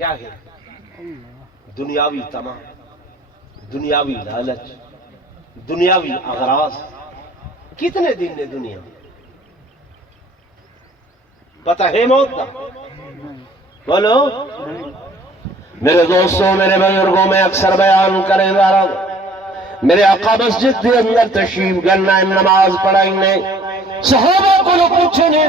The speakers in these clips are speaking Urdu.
کیا ہے؟ دنیاوی تما، دنیاوی لالچ، دنیاوی اغراض. کتنے دن نے دنیا پتہ ہے موت کا؟ بولو. میرے دوستوں، میرے بزرگوں، میں اکثر بیان کریں جا رہا ہوں، میرے آقا مسجد کے اندر تشریف گنا نماز پڑھائیں نے. صحابہ کو پوچھے نے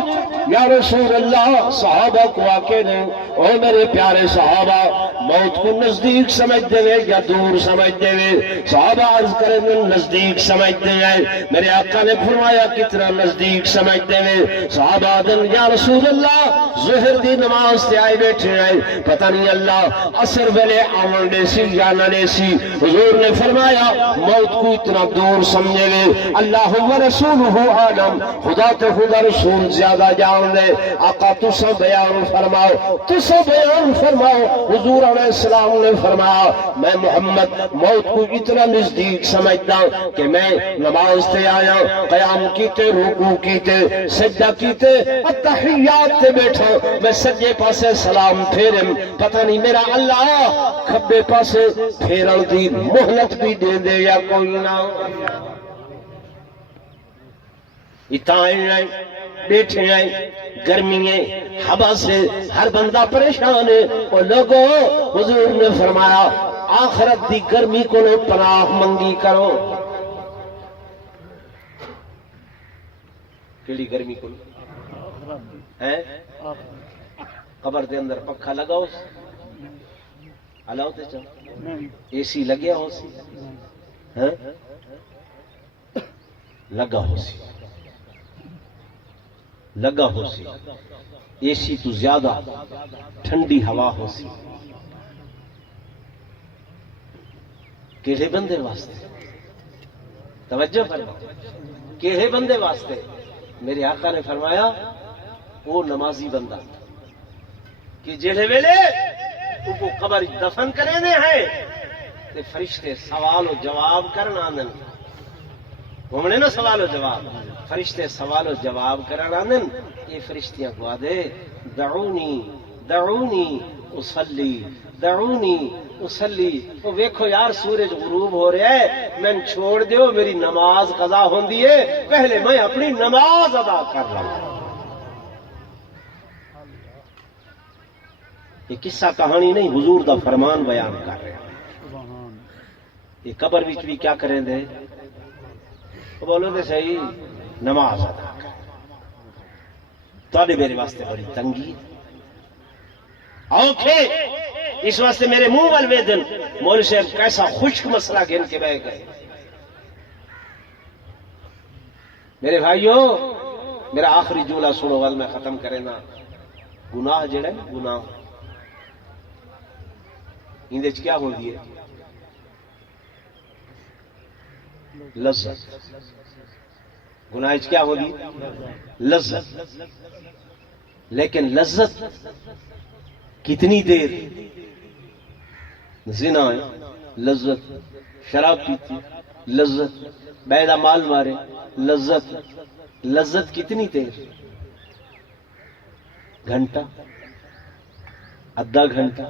یا رسول اللہ، صحابہ کو آکے نے او میرے پیارے صحابہ، موت کو نزدیک سمجھتے ہیں یا دور سمجھتے ہیں؟ صحابہ عرض کریں نزدیک سمجھتے ہیں. میرے آقا نے فرمایا کتنا نزدیک سمجھتے ہیں؟ صحابہ دن یا رسول اللہ ظہر دی نماز سے آئے بیٹھے ہیں، پتہ نہیں اللہ عصر ویلے آمن دے سی یا نہ دے سی. حضور نے فرمایا موت کو اتنا دور سمجھے لے، اللہ و رسولہ عالم، خدا تو خدا رسول زیادہ جان دے. آقا تسا بیان فرماؤ، تسا بیان فرماؤ. حضور علیہ السلام نے فرمایا میں محمد موت کو اتنا نزدیک سمجھتا کہ میں نماز تے آیا، قیام کیتے، رکوع کیتے، سجدہ کیتے، التحیات تے بیٹھا، میں سجے پاسے سلام پھیرم، پتہ نہیں میرا اللہ کھبے پاسے پھیرن دی مہلت بھی دے دے یا کوئی نہ. اتائیں بیٹھے ہیں، گرمی ہے، ہوا سے ہر بندہ پریشان ہے. اور لوگوں حضور نے فرمایا آخرت دی گرمی کو پناہ منگی کرو. کیڑی گرمی کو ہے؟ قبر دے اندر پکھا لگا ہو سی، ہلاؤ تے چاہ اے سی لگیا ہو سی، لگا ہو سی، لگا ہو سی. اے سی تو زیادہ ٹھنڈی ہوا ہو سی. کیڑے بندے واسطے؟ توجہ فرما، کیڑے بندے واسطے؟ میرے آقا نے فرمایا وہ نمازی بندہ کہ جڑے ویلے ان کو قبر دفن کرے نے ہیں تے فرشتے سوال و جواب کرنا آندن. ہمنے نا سوال و جواب، فرشتے سوال و جواب کرنا آندن. یہ فرشتیاں کو آدھے دعونی دعونی اصلی، دعونی اصلی. وہ ویکھو یار سورج غروب ہو رہا ہے، میں چھوڑ دیو، میری نماز قضا ہوندی ہے، پہلے میں اپنی نماز ادا کر رہا ہوں. یہ قصہ کہانی نہیں، حضور دا فرمان بیان کر رہے ہیں. یہ قبر وچ بھی کیا کریں دے؟ بولو دے صحیح، نماز ادا کریں. تواڈے میرے واسطے بڑی تنگی اوکھے، اس واسطے میرے منہ وال ویدن مول صاحب کیسا خشک مسئلہ گھن کے بہ گئے. میرے بھائیو میرا آخری جملہ سنو وال میں ختم کرے نا. گناہ جڑا ہے گناہ اندے کیا ہوندی ہے؟ لذت. گناہ کیا ہوگی؟ لذت. لیکن لذت کتنی دیر؟ زنا ہے لذت، شراب پیتی لذت، بیدہ مال مارے لذت. لذت کتنی دیر؟ گھنٹہ، آدھا گھنٹہ،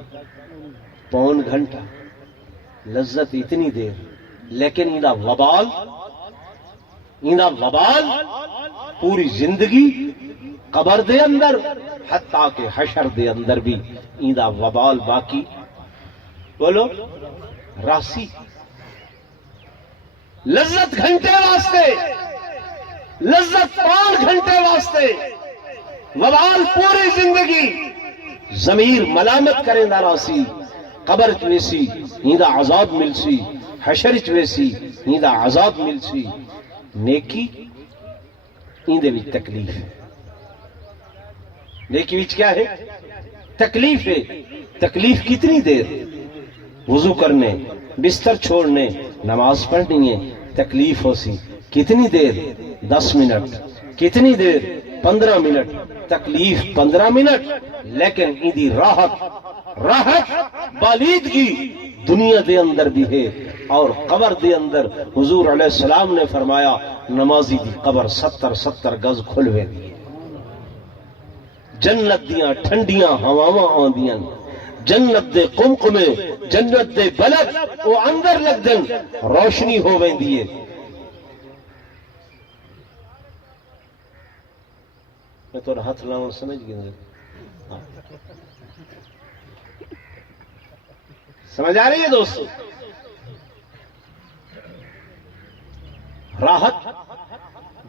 پون گھنٹہ. لذت اتنی دیر، لیکن اندہ وبال پوری زندگی قبر دے اندر حتیٰ کہ حشر دے اندر بھی اندہ وبال باقی. بولو راسی. لذت گھنٹے واسطے، لذت 5 گھنٹے واسطے، وبال پوری زندگی. ضمیر ملامت کریں دا راسی. قبر چویسی اندہ عذاب ملسی، حشر چویسی اندہ عذاب ملسی. نیکی اندے بھی تکلیف ہے. نیکی وچ کیا ہے؟ تکلیف ہے. تکلیف کتنی دیر؟ وضو کرنے، بستر چھوڑنے، نماز پڑھنی ہے، تکلیف ہو سی. کتنی دیر؟ 10 منٹ. کتنی دیر؟ 15 منٹ. تکلیف 15 منٹ، لیکن اندی راحت بالیدگی دنیا دے اندر بھی ہے اور قبر دے اندر. حضور علیہ السلام نے فرمایا نمازی دی قبر 70 گز کھلوے دی. جنت دیاں ٹھنڈیاں ہواواں آندیاں، جنت دے قمقمے جنت دے بلد وہ اندر لگ دن روشنی ہو ویندی ہے. میں تو ہاتھ لاؤں سمجھ گئے سمجھ آ رہی ہے دوستو. راحت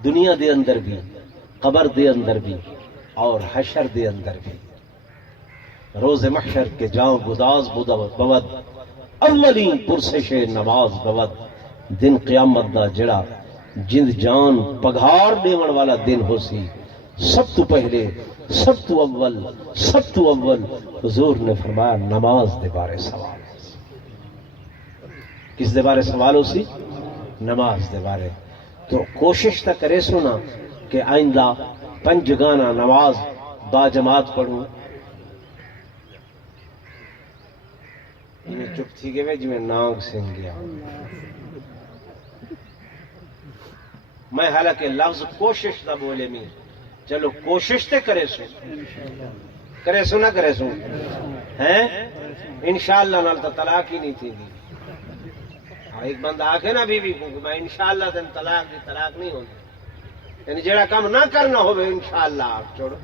دنیا دے اندر بھی قبر دے اندر بھی اور حشر دے اندر بھی. روز محشر کے جاؤ گداز بود اولین پرسش نماز بود. دن قیامت دا جڑا جند جان پگھار دیون والا دن ہو سی. سب تو پہلے سب تو اول حضور نے فرمایا نماز دے بارے سوال. کس دے بارے سوال ہو سی؟ نماز دے بارے. تو کوشش تا کرے سونا کہ آئندہ 5 جگانا نماز با جماعت پڑھوں. انہیں چپ تھی گئے جی میں ناگ سنگ گیا. میں حالانکہ لفظ کوشش تا بولے میں چلو کوشش تے کرے سو نہ کرے سو ہیں انشاءاللہ نال تا طلاق ہی نہیں تھی گی. ایک بندہ آکھے نا بی بی کو میں انشاءاللہ تین طلاق نہیں ہوگی. یعنی جڑا کام نہ کرنا ہوئے انشاءاللہ آپ چھوڑو.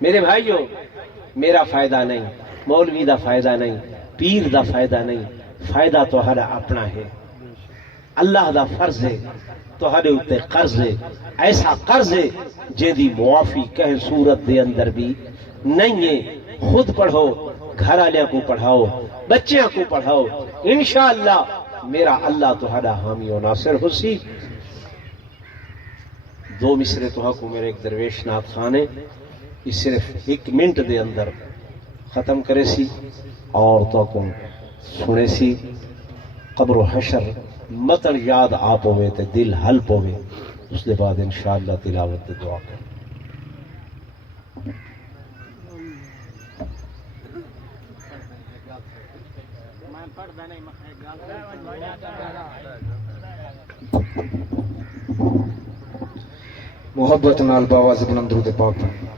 میرے بھائیو میرا فائدہ نہیں مولوی دا فائدہ نہیں پیر دا فائدہ نہیں. فائدہ تو ہر اپنا ہے. اللہ دا فرض ہے تو ہر اتے قرض ہے. ایسا قرض ہے جے دی معافی کہیں صورت دے اندر بھی نہیں ہے. خود پڑھو گھر والے کو پڑھاؤ بچیاں کو پڑھاؤ انشاءاللہ میرا اللہ تو ہر حامی و ناصر ہو سی. 2 مصرے تو کو میرے ایک درویش نات خانے اس صرف 1 منٹ دے اندر ختم کرے سی اور تو کو سنے سی. قبر و حشر مطل یاد آپ ہوئے تے دل حل پوے. اس کے بعد انشاءاللہ تلاوت دعا کریں. محبت نال باواز بلند درود پاک پڑھیں.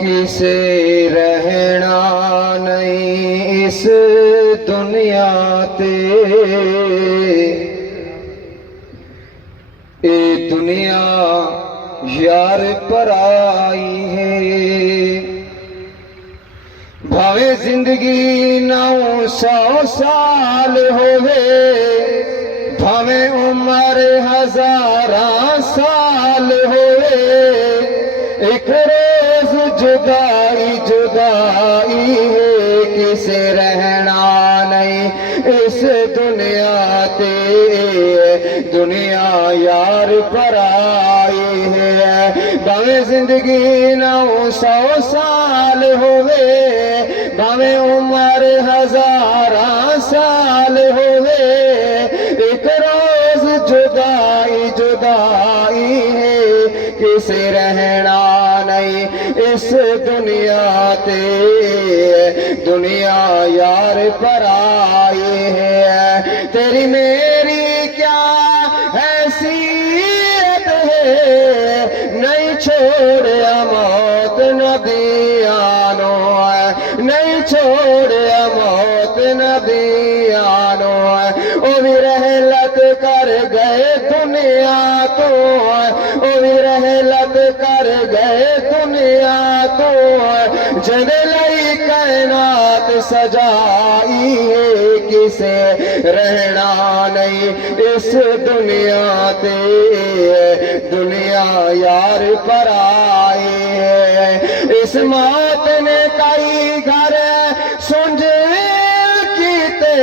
کسے رہنا نہیں اس دنیا تے اے دنیا یار پرائی ہے. بھاوے زندگی 900 سال ہوئے بھاوے عمر 1000 سال ہوئے ایک روز جدائی ہے. کسے رہنا نہیں اس دنیا تے دنیا یار پرائی ہے. بھاوے زندگی 900 سال ہوئے بھاوے عمر 1000 سال ہوئے ایک روز جدائی ہے. کسے رہنا نہیں اس دنیا تے دنیا یار پرائی ہے. تیری میری کیا حیثیت ہے نہیں چھوڑیا موت نبیانو نہیں چھوڑیا موت نبیانو. او بھی رحلت کر گئے دنیا تو او بھی رحلت کر گئے دنیا تو جن لئی کائنات سجائی ہے. کسے رہنا نہیں اس دنیا تے دنیا یار پرائی ہے. اس موت نے کئی گھر سنج کیتے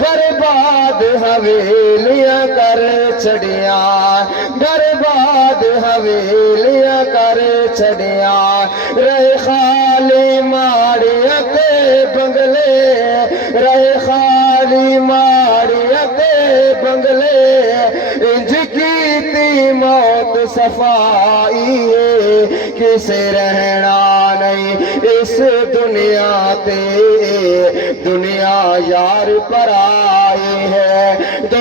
برباد حویلیاں کر چھڑیاں برباد حویلیاں کر چھڑیاں. رہے خالی ماڑیاں تے بنگلے رہے خالی ماڑیاں تے بنگلے انج کیتی موت صفائی ہے. کسے رہنا نہیں اس دنیا تے دنیا یار پرائی ہے.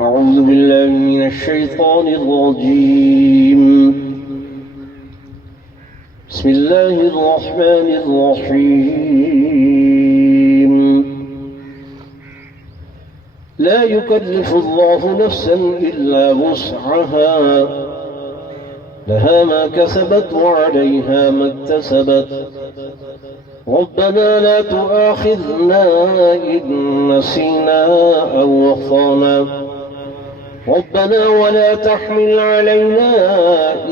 أعوذ بالله من الشيطان الرجيم بسم الله الرحمن الرحيم لا يكلف الله نفسا إلا وسعها لها ما كسبت وعليها ما اكتسبت ربنا لا تؤاخذنا إن نسينا أو أخطأنا ربنا ولا تحمل علينا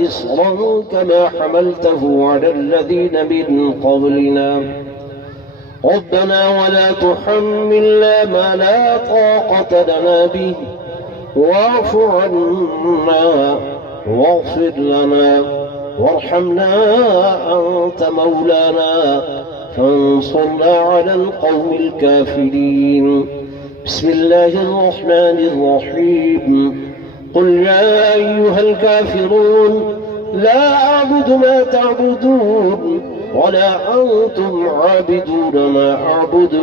إصرا كما حملته على الذين من قبلنا ربنا ولا تحملنا ما لا طاقة لنا به واعف عنا واغفر لنا وارحمنا أنت مولانا فانصرنا على القوم الكافرين بسم الله الرحمن الرحيم قل يا أيها الكافرون لا أعبد ما تعبدون ولا أنتم عابدون ما أعبد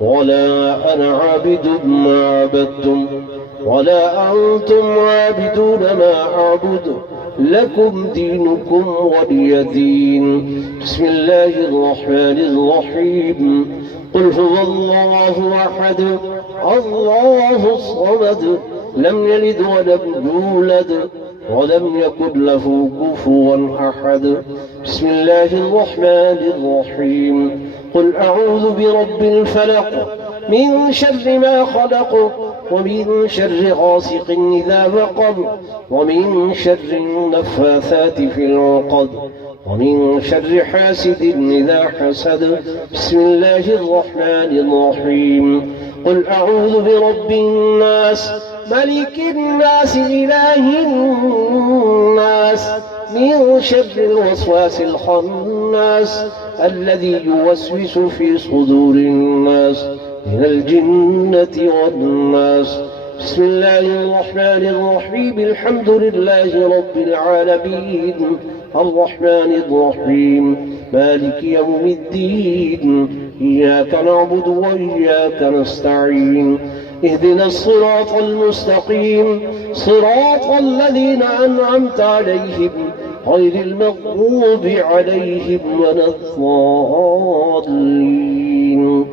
ولا أنا عابد ما عبدتم ولا أنتم عابدون ما أعبد لكم دينكم ولي دين بسم الله الرحمن الرحيم قل هو الله أحد الله الصمد لم يلد ولم يولد ولم يكن له كفوا أحد بسم الله الرحمن الرحيم قل أعوذ برب الفلق من شر ما خلق ومن شر غاسق إذا وقب ومن شر النفاثات في العقد ومن شر حاسد إذا حسد بسم الله الرحمن الرحيم قل أعوذ برب الناس ملك الناس إله الناس من شر الوسواس الخناس الذي يوسوس في صدور الناس من الجنة والناس بسم الله الرحمن الرحيم الحمد لله رب العالمين الرحمن الرحيم مالك يوم الدين إياك نعبد وإياك نستعين اهدنا الصراط المستقيم صراط الذين أنعمت عليهم غير المغضوب عليهم ولا الضالين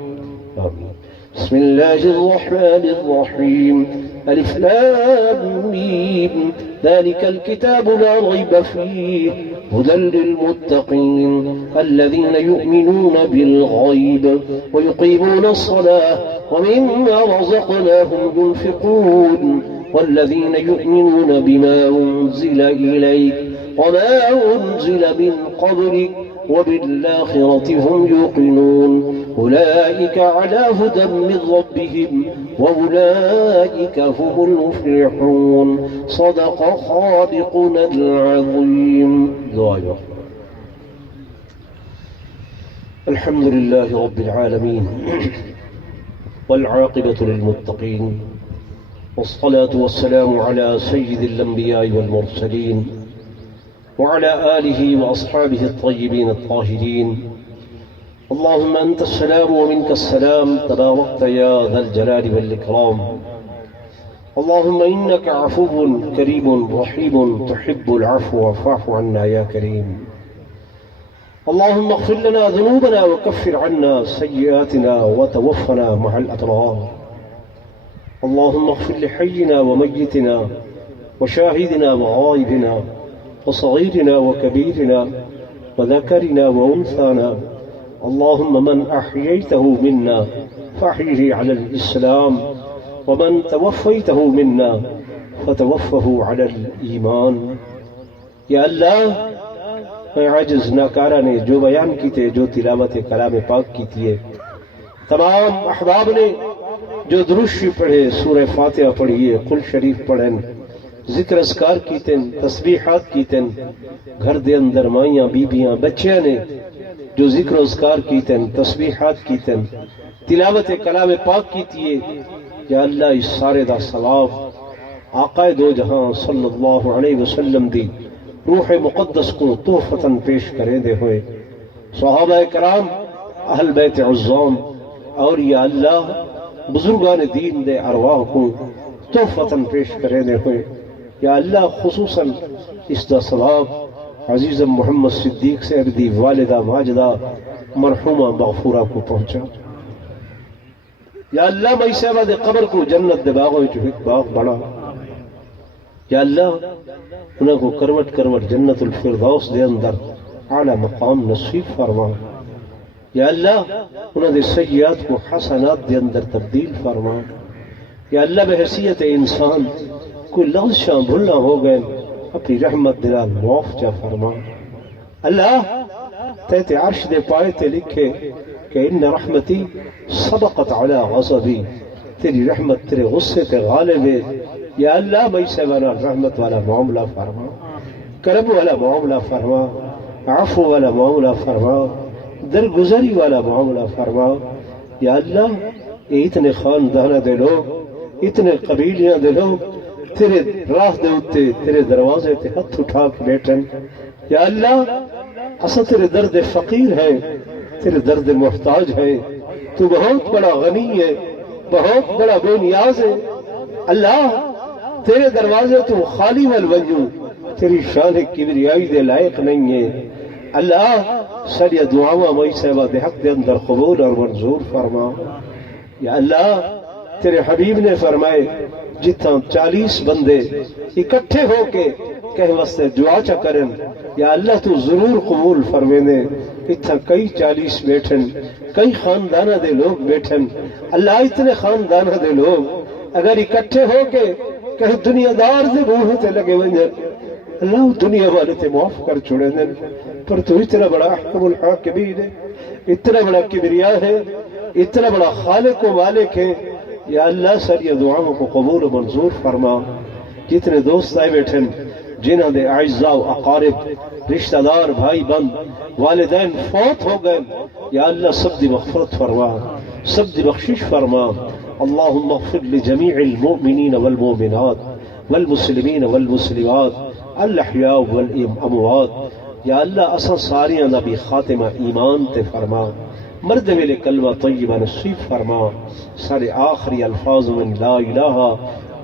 آمين بسم الله الرحمن الرحيم ألف لام ميم ذلك الكتاب لا ريب فيه هدى للمتقين الذين يؤمنون بالغيب ويقيمون الصلاة ومما رزقناهم ينفقون والذين يؤمنون بما أنزل إليك وما أنزل من قبلك وبالآخرة هم يوقنون أولئك على هدى من ربهم وأولئك هم المفلحون صدق خالقنا العظيم. دعاء. الحمد لله رب العالمين والعاقبة للمتقين والصلاة والسلام على سيد الأنبياء والمرسلين وعلى آله وأصحابه الطيبين الطاهرين. اللهم أنت السلام ومنك السلام تباركت يا ذا الجلال والإكرام. اللهم إنك عفو كريم رحيم تحب العفو فاعف عنا يا كريم. اللهم اغفر لنا ذنوبنا وكفر عنا سيئاتنا وتوفنا مع الأبرار. اللهم اغفر لحينا وميتنا وشاهدنا وغائبنا وصغيرنا وكبيرنا وذكرنا وأنثانا. اللهم من أحييته منا فأحيه على الإسلام ومن توفيته منا فتوفه على الإيمان. یا اللہ میں عاجز ناکارہ نے جو بیان کی تھے، جو تلاوت کلام پاک کی تھی، تمام احباب نے جو درشی پڑھے، سورہ فاتحہ پڑھیے، قل شریف پڑھن، ذکر اذکار کیتن، تسبیحات کیتن، گھر دے اندر مائیاں بیبیاں بچیاں نے جو ذکر اذکار کیتن، تسبیحات کیتن، تلاوت کلام پاک کیتی ہے، یا اللہ اس سارے دا ثواب آقا دو جہاں صلی اللہ علیہ وسلم دی روح مقدس کو تحفتاً پیش کرے دے ہوئے، صحابہ کرام، اہل بیت عظام اور یا اللہ بزرگان دین دے ارواح کو تحفتاً پیش کرے دے ہوئے، یا اللہ خصوصاً اس دا ثواب عزیز محمد صدیق سے ابدی والدہ ماجدہ مرحومہ مغفورہ کو پہنچا. یا اللہ میں صاحبہ دے قبر کو جنت دے باغوں جو ایک باغ بڑا، یا اللہ انہاں کو کروٹ کروٹ جنت الفردوس دے اندر اعلی مقام نصیب فرما. یا اللہ انہاں دے سیئات کو حسنات دے اندر تبدیل فرما. یا اللہ بحیثیت انسان کوئی لغزشاں بھلنا ہو گئے، اپنی رحمت دلال معاف جا فرما. اللہ تحت عرش دے پائے تے لکھے کہ ان رحمتی سبقت علی غضبی، تیری رحمت تیرے غصے تے غالب ہے. یا اللہ میں سے والا رحمت والا معاملہ فرما، کرم والا معاملہ فرما، عفو والا معاملہ فرما، درگزری والا معاملہ فرما. یا اللہ یہ اتنے خاندانہ دے لوگ، اتنے قبیلیاں دے لوگ تیرے راہ دے اتے تیرے دروازے تے ہاتھ اٹھا کے بیٹھن. یا اللہ اسا تیرے درد فقیر ہے، تیرے درد محتاج ہے، تو بہت بڑا غنی ہے، بہت بڑا بے نیاز ہے. اللہ تیرے دروازے تو خالی والونجو، تیری شان کبریائی دے لائق نہیں ہے. اللہ ساری دعاواں میں صحبہ دے حق دے اندر قبول اور منظور فرما. یا اللہ تیرے حبیب نے فرمائے جتنا 40 بندے اکٹھے ہو کے کہہ واسطے دعا چا کرن، یا اللہ تو ضرور قبول فرمینے. اتنا کئی 40 بیٹھن، کئی خاندانہ دے لوگ بیٹھن. اللہ اتنے خاندانہ دے لوگ اگر اکٹھے ہو کے کہ دنیا دار دے بوہ تے لگے ونجن، اللہ دنیا والے تے معاف کر چھوڑے دن. پر تو اتنا بڑا احکم الحاکمین ہے، اتنا بڑا کبریا ہے، اتنا بڑا خالق و مالک ہے. یا اللہ ساری دعاؤں کو قبول و منظور فرما. جتنے دوست آئے بیٹھن، جنہاں دے اعزاء و اقارب، رشتہ دار، بھائی بند، والدین فوت ہو گئے، یا اللہ سب دی مغفرت فرما، سب دی بخشش فرما. اللهم اغفر لجميع المؤمنين والمؤمنات والمسلمين والمسلمات الاحياء والاموات. یا اللہ اساں ساریاں دا بھی خاتمہ ایمان تے فرما، مرد ویلے کلمہ طیبہ نصیب فرما. سارے آخری الفاظ من لا الہ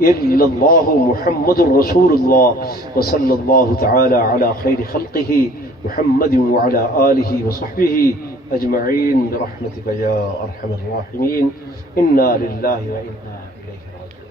الا اللہ محمد رسول اللہ وصلی اللہ تعالی علی خیر خلقہ محمد وعلى آلہ وصحبہ اجمعین برحمتک یا ارحم الراحمین. انا للہ و انا الیہ راجعون.